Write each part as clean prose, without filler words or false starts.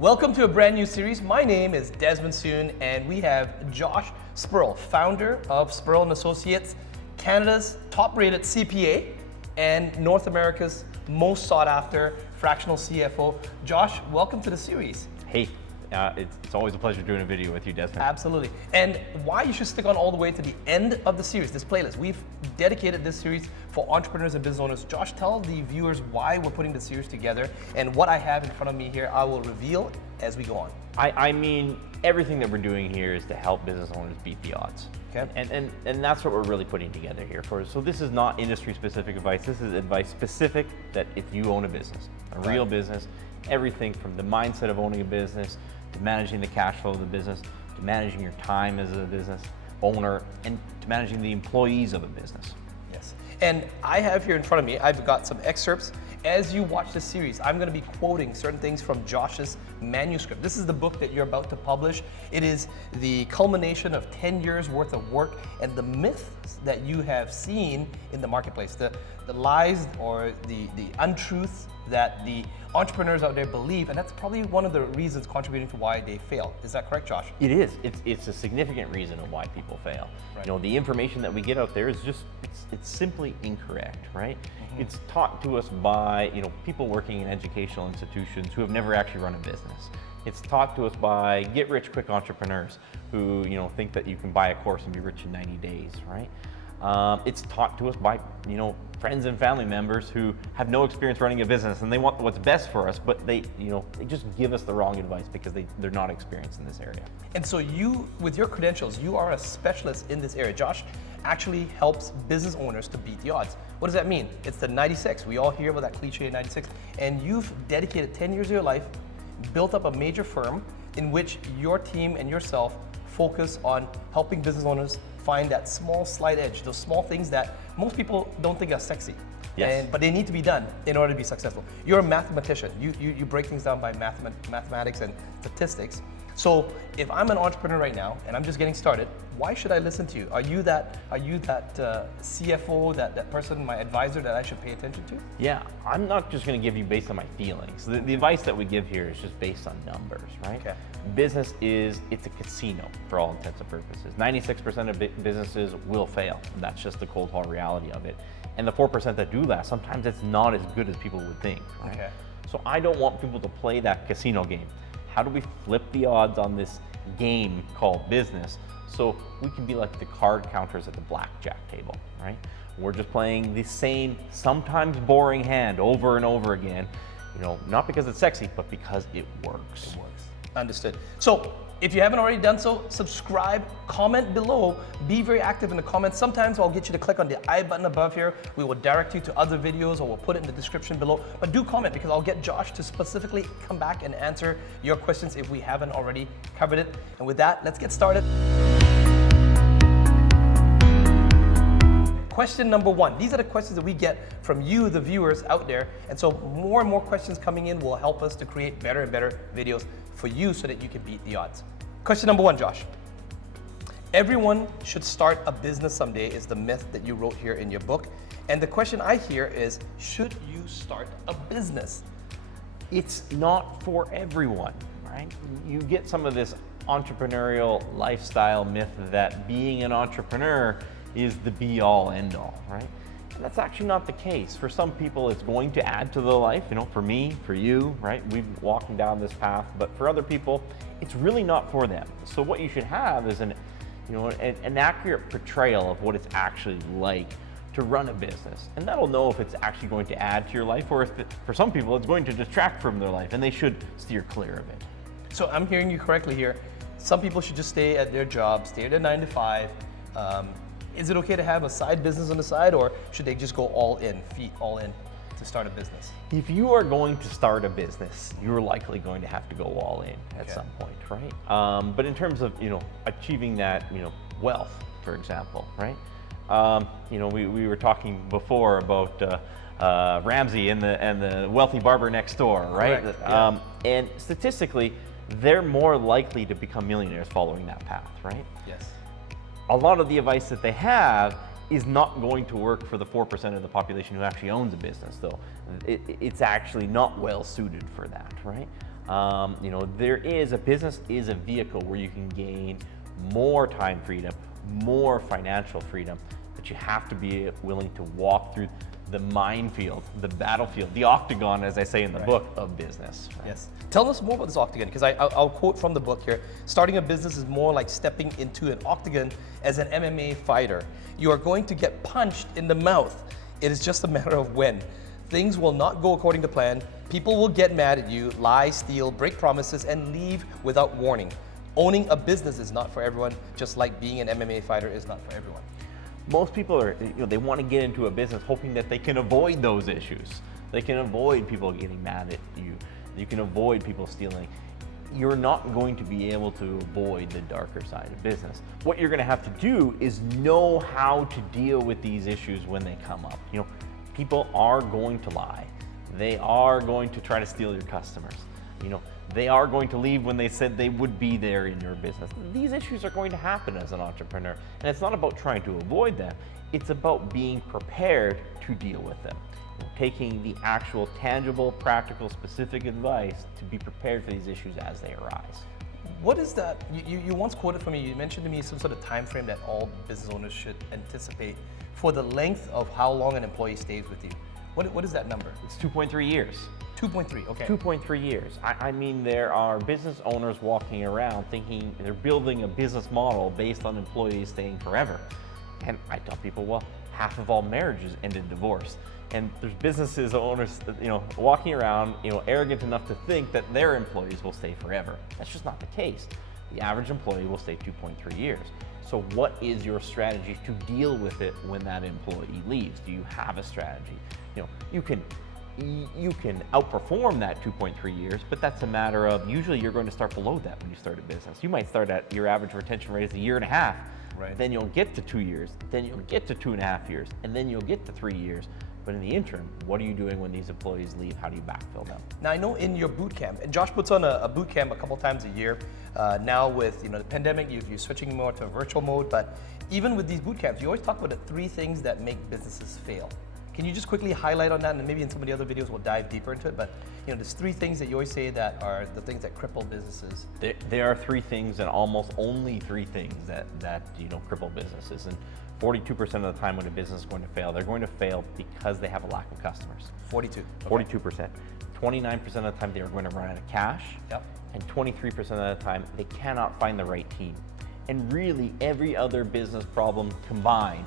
Welcome to a brand new series. My name is Desmond Soon, and we have Josh Spurrell, founder of Spurrell Associates, Canada's top-rated CPA, and North America's most sought-after fractional CFO. Josh, welcome to the series. Hey, it's always a pleasure doing a video with you, Desmond. Absolutely. And why you should stick on all the way to the end of the series, this playlist. We've dedicated this series for entrepreneurs and business owners. Josh, tell the viewers why we're putting the series together, and what I have in front of me here, I will reveal as we go on. I mean, everything that we're doing here is to help business owners beat the odds. Okay. And that's what we're really putting together here for. So this is not industry-specific advice. This is advice specific that if you own a business, a real business, everything from the mindset of owning a business, to managing the cash flow of the business, to managing your time as a business owner, and to managing the employees of a business. Yes. And I have here in front of me, I've got some excerpts. As you watch this series, I'm going to be quoting certain things from Josh's manuscript. This is the book that you're about to publish. It is the culmination of 10 years worth of work and the myths that you have seen in the marketplace, the lies or the untruths that the entrepreneurs out there believe, and that's probably one of the reasons contributing to why they fail. Is that correct, Josh? It is. It's a significant reason of why people fail. Right. You know, the information that we get out there is just, it's simply incorrect, right? Mm-hmm. It's taught to us by, people working in educational institutions who have never actually run a business. It's taught to us by get-rich-quick entrepreneurs who, think that you can buy a course and be rich in 90 days, right? It's taught to us by, friends and family members who have no experience running a business and they want what's best for us, but they just give us the wrong advice because they're not experienced in this area. And so you, with your credentials, you are a specialist in this area. Josh actually helps business owners to beat the odds. What does that mean? It's the 96. We all hear about that cliche 96. And you've dedicated 10 years of your life, built up a major firm in which your team and yourself focus on helping business owners find that small slight edge, those small things that most people don't think are sexy. Yes. But they need to be done in order to be successful. You're a mathematician. You break things down by mathematics and statistics. So if I'm an entrepreneur right now and I'm just getting started, why should I listen to you? Are you that CFO, that person, my advisor that I should pay attention to? Yeah, I'm not just going to give you based on my feelings. The advice that we give here is just based on numbers, right? Okay. Business it's a casino for all intents and purposes. 96% of businesses will fail. That's just the cold hard reality of it. And the 4% that do last, sometimes it's not as good as people would think, right? Okay. So I don't want people to play that casino game. How do we flip the odds on this game called business so we can be like the card counters at the blackjack table, right? We're just playing the same, sometimes boring hand over and over again, not because it's sexy, but because it works. It works. Understood. So if you haven't already done so, subscribe, comment below, be very active in the comments. Sometimes I'll get you to click on the I button above here. We will direct you to other videos or we'll put it in the description below. But do comment because I'll get Josh to specifically come back and answer your questions if we haven't already covered it. And with that, let's get started. Question number one. These are the questions that we get from you, the viewers out there. And so more and more questions coming in will help us to create better and better videos for you so that you can beat the odds. Question number one, Josh. Everyone should start a business someday is the myth that you wrote here in your book. And the question I hear is, should you start a business? It's not for everyone, right? You get some of this entrepreneurial lifestyle myth that being an entrepreneur is the be-all, end-all, right? And that's actually not the case. For some people, it's going to add to their life. For me, for you, right? We've been walking down this path, but for other people, it's really not for them. So what you should have is an accurate portrayal of what it's actually like to run a business. And that'll know if it's actually going to add to your life, or if for some people, it's going to detract from their life, and they should steer clear of it. So I'm hearing you correctly here. Some people should just stay at their job, stay at their 9 to 5. Is it okay to have a side business on the side, or should they just go all in, feet all in to start a business? If you are going to start a business, you're likely going to have to go all in at some point, right? But in terms of, achieving that, wealth, for example, right? We were talking before about Ramsey and the wealthy barber next door, right? Yeah. And statistically, they're more likely to become millionaires following that path, right? Yes. A lot of the advice that they have is not going to work for the 4% of the population who actually owns a business, though. It's actually not well suited for that, right? A business is a vehicle where you can gain more time freedom, more financial freedom, but you have to be willing to walk through the minefield, the battlefield, the octagon, as I say in the book, of business. Right? Yes. Tell us more about this octagon, because I'll quote from the book here. Starting a business is more like stepping into an octagon as an MMA fighter. You are going to get punched in the mouth. It is just a matter of when. Things will not go according to plan. People will get mad at you, lie, steal, break promises, and leave without warning. Owning a business is not for everyone, just like being an MMA fighter is not for everyone. Most people are, they want to get into a business hoping that they can avoid those issues. They can avoid people getting mad at you. You can avoid people stealing. You're not going to be able to avoid the darker side of business. What you're going to have to do is know how to deal with these issues when they come up. People are going to lie. They are going to try to steal your customers. They are going to leave when they said they would be there in your business. These issues are going to happen as an entrepreneur, and it's not about trying to avoid them. It's about being prepared to deal with them. Taking the actual tangible, practical, specific advice to be prepared for these issues as they arise. What is that? You once quoted for me, you mentioned to me some sort of time frame that all business owners should anticipate for the length of how long an employee stays with you. What is that number? It's 2.3 years. 2.3, okay. 2.3 years. I mean, there are business owners walking around thinking they're building a business model based on employees staying forever. And I tell people, well, half of all marriages end in divorce. And there's businesses owners, walking around, arrogant enough to think that their employees will stay forever. That's just not the case. The average employee will stay 2.3 years. So what is your strategy to deal with it when that employee leaves? Do you have a strategy? You can outperform that 2.3 years, but that's a matter of, usually you're going to start below that when you start a business. You might start at your average retention rate is 1.5 years. Right. Then you'll get to 2 years, then you'll get to 2.5 years, and then you'll get to 3 years. But in the interim, what are you doing when these employees leave? How do you backfill them? Now I know in your boot camp, and Josh puts on a boot camp a couple times a year. Now with the pandemic, you're switching more to a virtual mode. But even with these boot camps, you always talk about the 3 things that make businesses fail. Can you just quickly highlight on that, and maybe in some of the other videos we'll dive deeper into it. But there's 3 things that you always say that are the things that cripple businesses. There are 3 things, and almost only 3 things that cripple businesses. And 42% of the time when a business is going to fail, they're going to fail because they have a lack of customers. 42. Okay. 42%. 29% of the time they are going to run out of cash. Yep. And 23% of the time they cannot find the right team. And really every other business problem combined,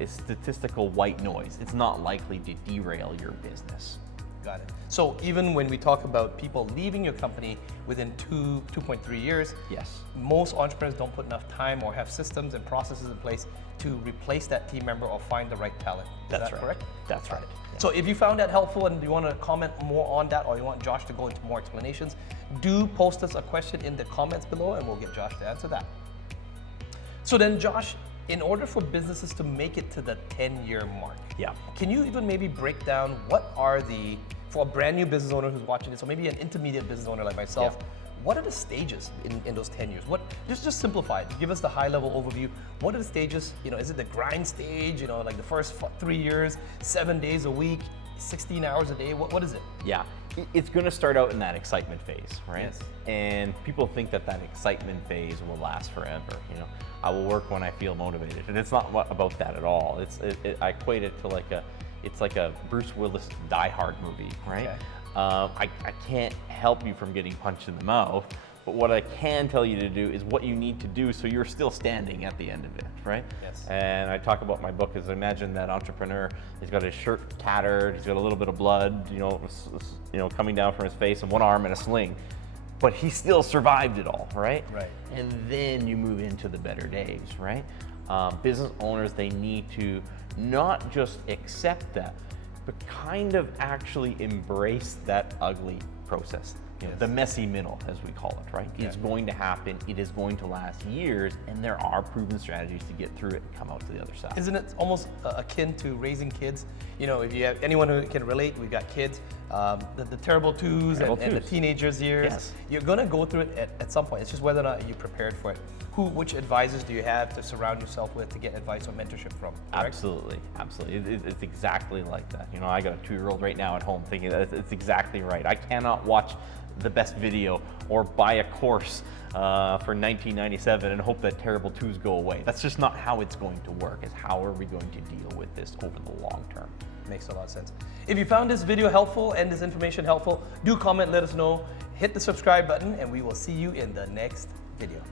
is statistical white noise. It's not likely to derail your business. Got it. So even when we talk about people leaving your company within 2.3 years, yes, most entrepreneurs don't put enough time or have systems and processes in place to replace that team member or find the right talent. Is that correct? That's right. Yeah. So if you found that helpful and you want to comment more on that, or you want Josh to go into more explanations, do post us a question in the comments below and we'll get Josh to answer that. So then Josh, in order for businesses to make it to the 10-year mark, can you even maybe break down what are for a brand new business owner who's watching this, or maybe an intermediate business owner like myself, what are the stages in those 10 years? Just simplify it. Give us the high level overview. What are the stages? Is it the grind stage, like the first 3 years, 7 days a week, 16 hours a day? What is it? Yeah, it's going to start out in that excitement phase, right? Yes. And people think that excitement phase will last forever. I will work when I feel motivated, and it's not about that at all. I equate it to it's like a Bruce Willis Die Hard movie, right? Okay. I can't help you from getting punched in the mouth, but what I can tell you to do is what you need to do so you're still standing at the end of it, right? Yes. And I talk about my book is, imagine that entrepreneur, he's got his shirt tattered, he's got a little bit of blood, coming down from his face, and one arm in a sling. But he still survived it all, right? Right. And then you move into the better days, right? Business owners, they need to not just accept that, but kind of actually embrace that ugly process. The messy middle, as we call it, right? It's going to happen, it is going to last years, and there are proven strategies to get through it and come out to the other side. Isn't it almost akin to raising kids? If you have anyone who can relate, we've got kids, the terrible twos and the teenagers years. Yes. You're gonna go through it at some point. It's just whether or not you're prepared for it. Which advisors do you have to surround yourself with to get advice or mentorship from? Correct? Absolutely. It's exactly like that. I got a 2-year-old right now at home thinking that it's exactly right. I cannot watch the best video or buy a course for $19.97 and hope that terrible twos go away. That's just not how it's going to work. It's how are we going to deal with this over the long term. Makes a lot of sense. If you found this video helpful and this information helpful, do comment, let us know, hit the subscribe button, and we will see you in the next video.